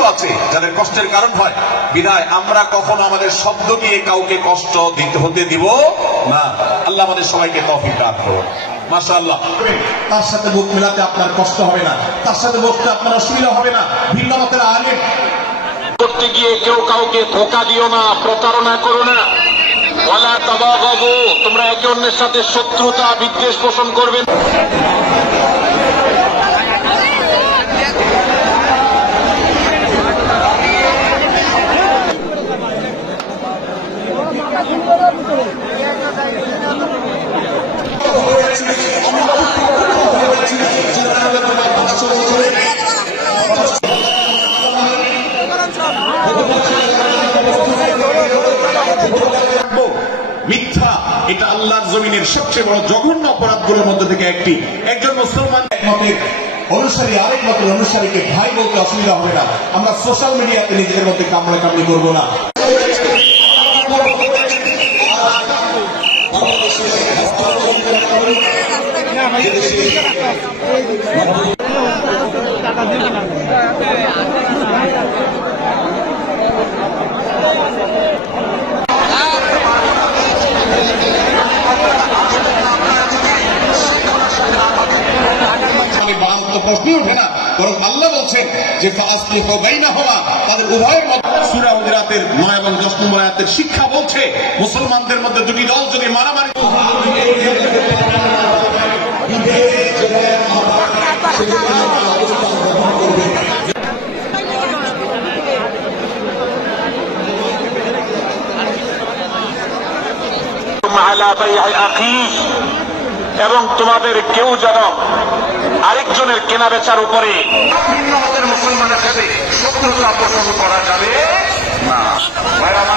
আছে যাদের কষ্টের কারণ হয়। বিধায় আমরা কখনো আমাদের শব্দ দিয়ে কাউকে কষ্ট দিতে হতে দিব না। আল্লাহ আমাদের সবাইকে তফিক দান করুন। তার সাথে মুখ মেলাতে আপনার কষ্ট হবে না। তার সাথে বসতে আপনার অসুবিধা হবে না। ভিন্ন মতের আলেম। করতে গিয়ে কেউ কাউকে ধোকা দিও না প্রতারণা করো না। ওয়ালা তাবাগাবু তোমরা একে অন্যের সাথে শত্রুতা বিদ্বেষ পোষণ করবে এটা আল্লাহর জমিনের সবচেয়ে বড় জঘন্য অপরাধগুলোর মধ্যে থেকে একটি। একজন মুসলমান এক মতের অনুসারী, আরেক মতের অনুসারীকে ভাই বলতে অসুবিধা হবে না। আমরা সোশ্যাল মিডিয়াতে নিজেদের মধ্যে কামড়ে কামড়ি করব না। আমি প্রশ্নই ওঠে না বরং আল্লাহ বলছেন যে ফাসলি না হওয়া তাদের উভয়ের মধ্যে সূরা হুজুরাতের নয় এবং দশ নম্বর আয়াতের শিক্ষা বলছে, মুসলমানদের মধ্যে দুটি দল যদি মারামারি আলা বাই'i আখিহ। এবং তোমাদের কেউ যেন আরেকজনের কেনা বেচার উপরে মুসলমানের সাথে শত্রুতা পোষণ করা যাবে? না।